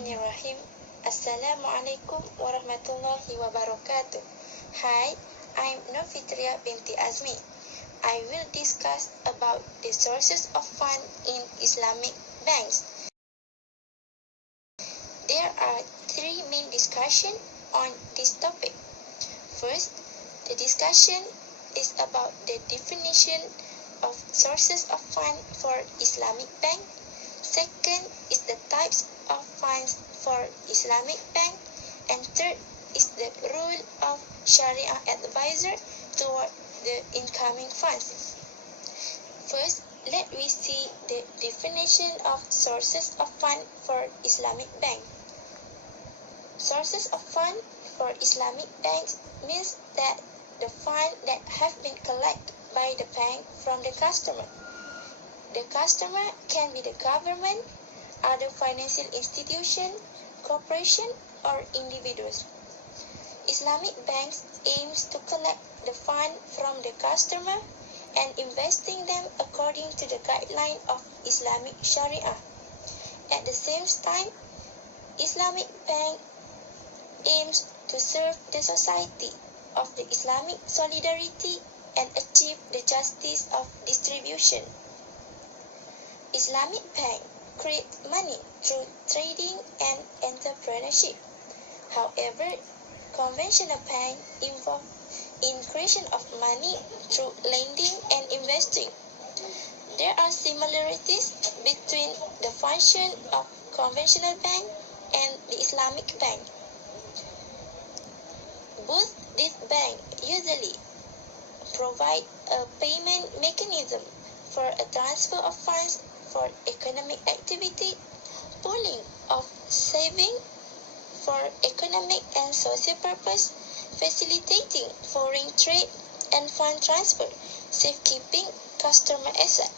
Bismillahirrahmanirrahim. Assalamualaikum warahmatullahi wabarakatuh. Hi, I'm Novitria binti Azmi. I will discuss about the sources of fund in Islamic banks. There are three main discussions on this topic. First, the discussion is about the definition of sources of fund for Islamic bank. Second is the types of funds for Islamic bank. And third is the role of Sharia advisor toward the incoming funds. First, let me see the definition of sources of fund for Islamic bank. Sources of fund for Islamic banks means that the fund that have been collected by the bank from the customer. The customer can be the government, other financial institution, corporation, or individuals. Islamic banks aims to collect the fund from the customer and investing them according to the guideline of Islamic Sharia. At the same time, Islamic bank aims to serve the society of the Islamic solidarity and achieve the justice of distribution. Islamic bank create money through trading and entrepreneurship. However, conventional bank involve in creation of money through lending and investing. There are similarities between the function of conventional bank and the Islamic bank. Both these banks usually provide a payment mechanism for a transfer of funds for economic activity, pooling of saving for economic and social purpose, facilitating foreign trade and fund transfer, safekeeping customer asset.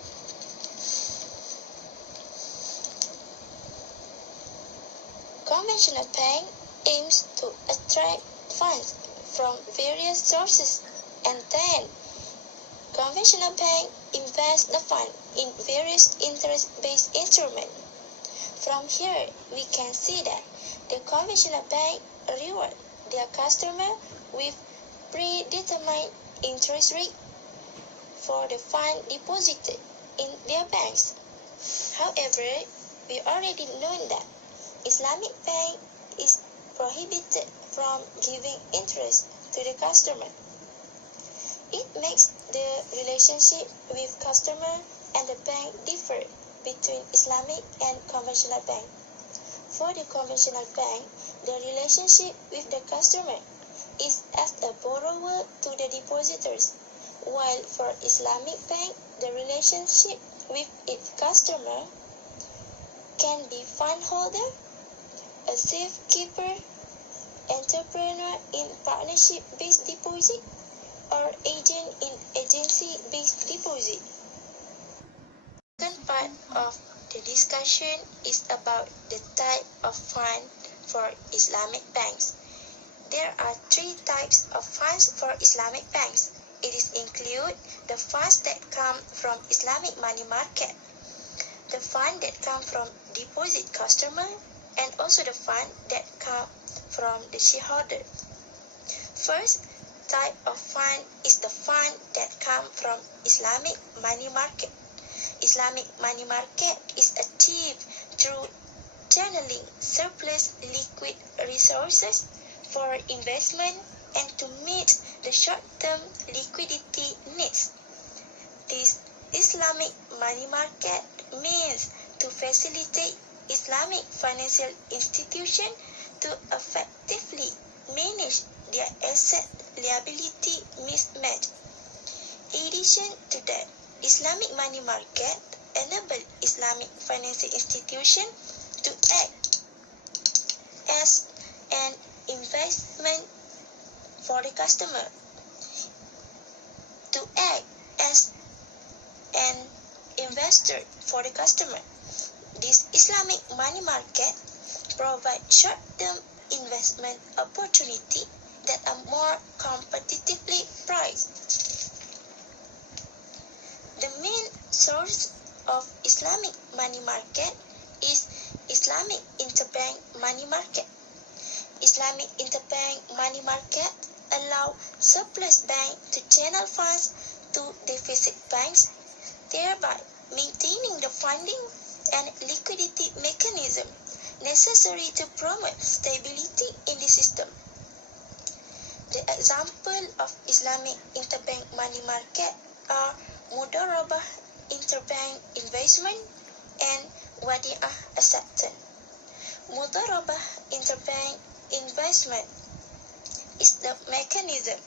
Conventional bank aims to attract funds from various sources, and then conventional bank invest the fund in various interest-based instruments. From here, we can see that the conventional bank reward their customer with predetermined interest rate for the fund deposited in their banks. However, we already know that Islamic bank is prohibited from giving interest to the customer. It makes the relationship with customer and the bank differ between Islamic and conventional bank. For the conventional bank, the relationship with the customer is as a borrower to the depositors, while for Islamic bank, the relationship with its customer can be fund holder, a safekeeper, entrepreneur in partnership-based deposit, or agent in agency-based deposit. The second part of the discussion is about the type of fund for Islamic banks. There are three types of funds for Islamic banks. It is include the funds that come from Islamic money market, the fund that come from deposit customer, and also the fund that come from the shareholder. First type of fund is the fund that come from Islamic money market. Islamic money market is achieved through channeling surplus liquid resources for investment and to meet the short-term liquidity needs. This Islamic money market means to facilitate Islamic financial institutions to effectively manage their asset-liability mismatch. In addition to that, Islamic money market enable Islamic financial institution to act as an investment for the customer, to act as an investor for the customer. This Islamic money market provide short-term investment opportunity that are more competitively priced. The main source of Islamic money market is Islamic interbank money market. Islamic interbank money market allow surplus banks to channel funds to deficit banks, thereby maintaining the funding and liquidity mechanism necessary to promote stability in the system. The example of Islamic interbank money market are Mudharabah interbank investment and Wadi'ah acceptance. Mudharabah interbank investment is the mechanism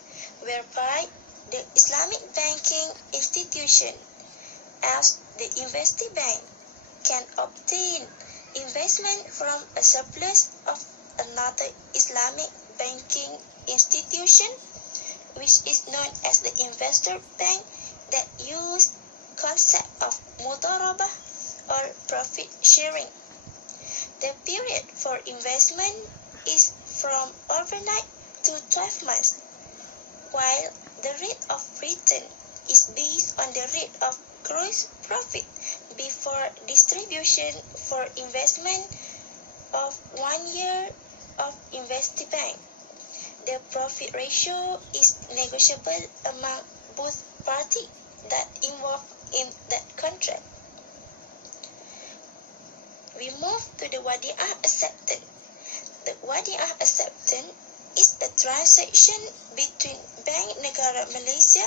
whereby the Islamic banking institution, as the investee bank, can obtain investment from a surplus of another Islamic banking institution, which is known as the investor bank, that use concept of mudharabah or profit sharing. The period for investment is from overnight to 12 months, while the rate of return is based on the rate of gross profit before distribution for investment of 1 year of investee bank. The profit ratio is negotiable among both parties that involved in that contract. We move to the Wadi'ah acceptance. The Wadi'ah acceptance is a transaction between Bank Negara Malaysia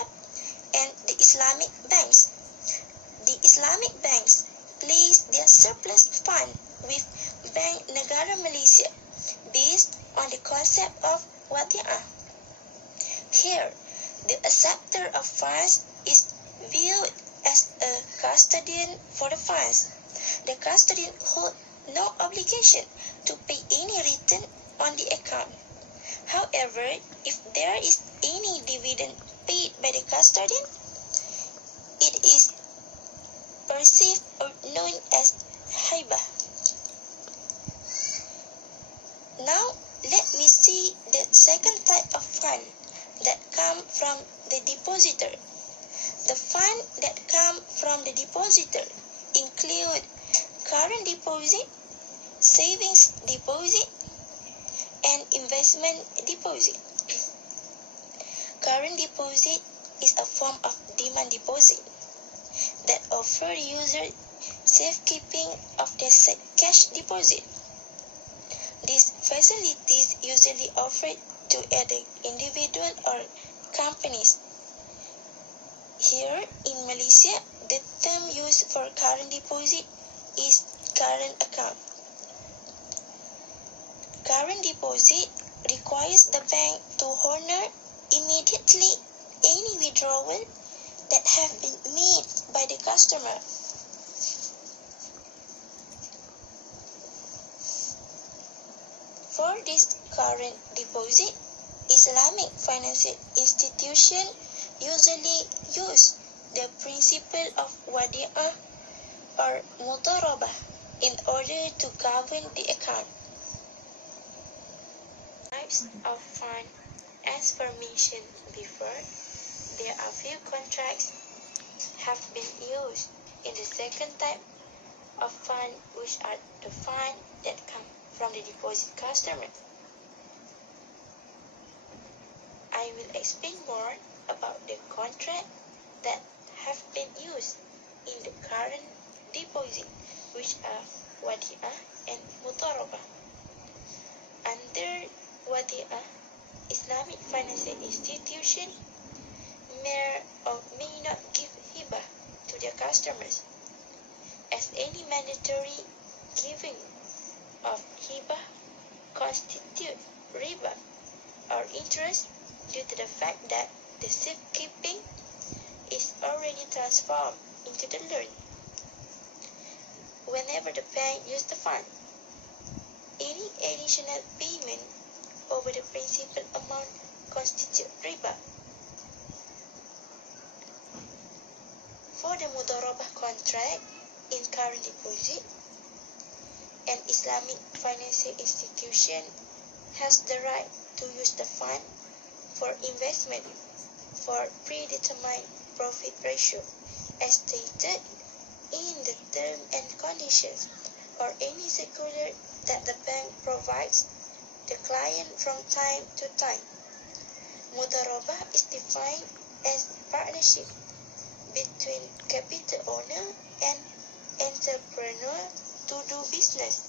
and the Islamic banks. The Islamic banks place their surplus fund with Bank Negara Malaysia based on the concept of Wadi'ah. Here, the acceptor of funds is viewed as a custodian for the funds. The custodian holds no obligation to pay any return on the account. However, if there is any dividend paid by the custodian, it is perceived or known as hibah. Now, let me see the second type of fund that come from the depositor. The fund that come from the depositor include current deposit, savings deposit, and investment deposit. Current deposit is a form of demand deposit that offer user safekeeping of their cash deposit. These facilities usually offered to either individual or companies. Here in Malaysia, the term used for current deposit is current account. Current deposit requires the bank to honor immediately any withdrawal that have been made by the customer. For this current deposit, Islamic financial institution usually use the principle of wadi'ah or mudharabah in order to govern the account. Types of fund, as per mentioned before, there are few contracts have been used in the second type of fund, which are the fund that come from the deposit customer. I will explain more about the contract that have been used in the current deposit, which are wadi'ah and mudharabah. Under wadi'ah, Islamic financial institution may or may not give hibah to their customers, as any mandatory giving of hibah constitute riba or interest due to the fact that the safekeeping is already transformed into the loan. Whenever the bank uses the fund, any additional payment over the principal amount constitute riba. For the mudharabah contract in current deposit, an Islamic financial institution has the right to use the fund for investment for predetermined profit ratio as stated in the term and conditions or any circular that the bank provides the client from time to time. Mudharabah is defined as partnership between capital owner and entrepreneur to do business,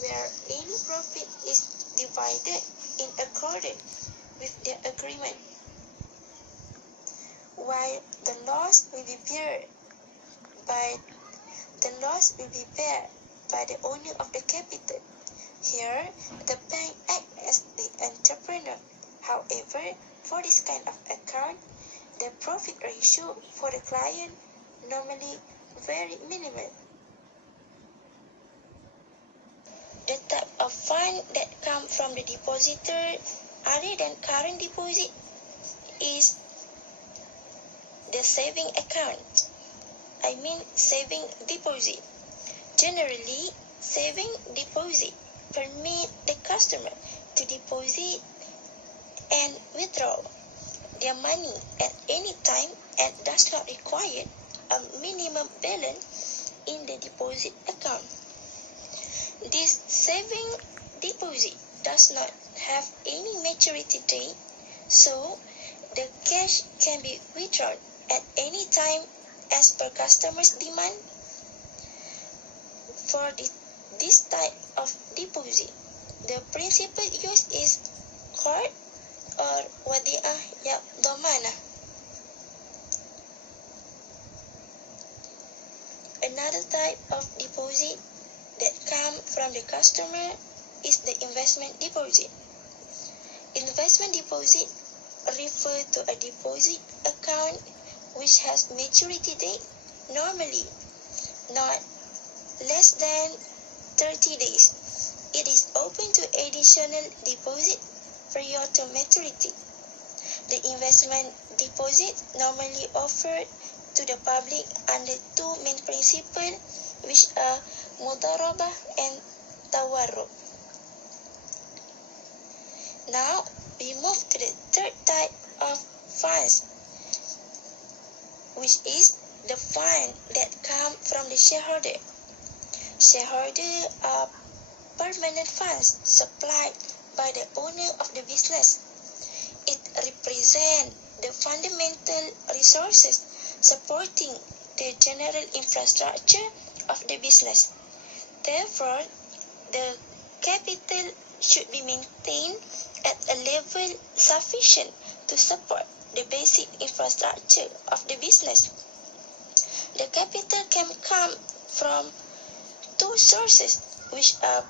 where any profit is divided in accordance with the agreement, while the loss will be borne by the owner of the capital. Here, the bank acts as the entrepreneur. However, for this kind of account, the profit ratio for the client normally very minimal. The type of fund that come from the depositor other than current deposit is the saving account. Saving deposit. Generally, saving deposit permit the customer to deposit and withdraw their money at any time and does not require a minimum balance in the deposit account. This saving deposit does not have any maturity date, so the cash can be withdrawn at any time as per customer's demand. For this type of deposit, the principal use is qard or wadi'ah ya domana. Another type of deposit that come from the customer is the investment deposit. Investment deposit refer to a deposit account which has maturity date, normally not less than 30 days. It is open to additional deposit prior to maturity. The investment deposit normally offered to the public under two main principles, which are mudharabah and tawarruk. Now, we move to the third type of funds, which is the fund that come from the shareholder. Shareholder are permanent funds supplied by the owner of the business. It represents the fundamental resources supporting the general infrastructure of the business. Therefore, the capital should be maintained at a level sufficient to support the basic infrastructure of the business. The capital can come from two sources, which are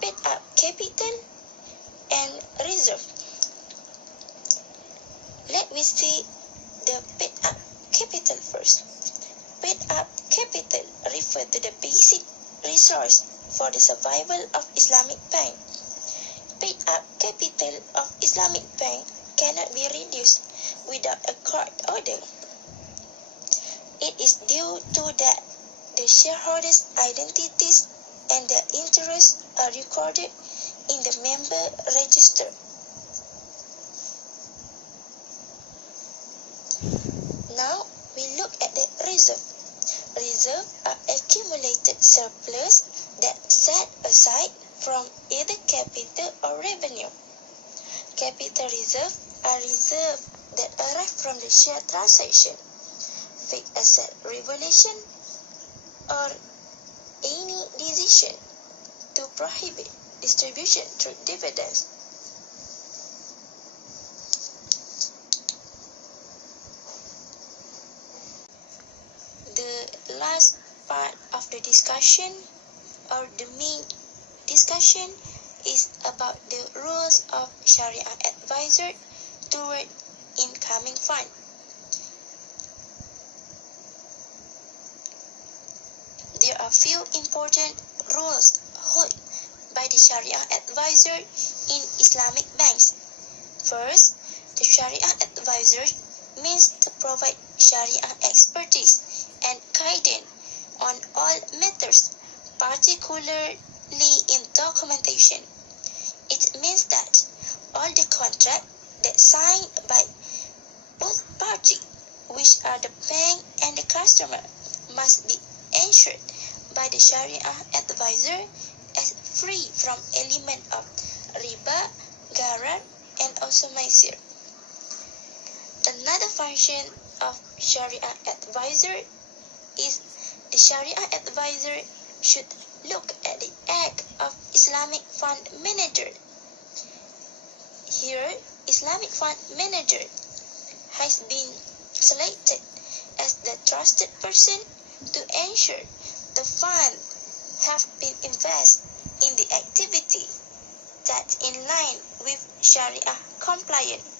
paid-up capital and reserve. Let me see the paid-up capital first. Paid-up capital refers to the basic resource for the survival of Islamic bank. Paid-up capital of Islamic bank cannot be reduced without a court order. It is due to that the shareholders' identities and their interests are recorded in the member register. Now we look at the reserve. Reserve are accumulated surplus that set aside from either capital or revenue. Capital reserve are reserves that arise from the share transaction, fixed asset revaluation, or any decision to prohibit distribution through dividends. The last part of the discussion, or the main discussion, is about the rules of Sharia advisor toward incoming fund. There are few important rules held by the Sharia advisor in Islamic banks. First, the Sharia advisor means to provide Sharia expertise and guidance on all matters, particularly in documentation. It means that all the contracts that signed by both parties, which are the bank and the customer, must be ensured by the Sharia advisor as free from element of riba, gharar, and also maisir. Another function of Sharia advisor is the Sharia advisor should look at the act of Islamic fund manager. Here, Islamic fund manager has been selected as the trusted person to ensure the fund have been invested in the activity that's in line with Sharia compliant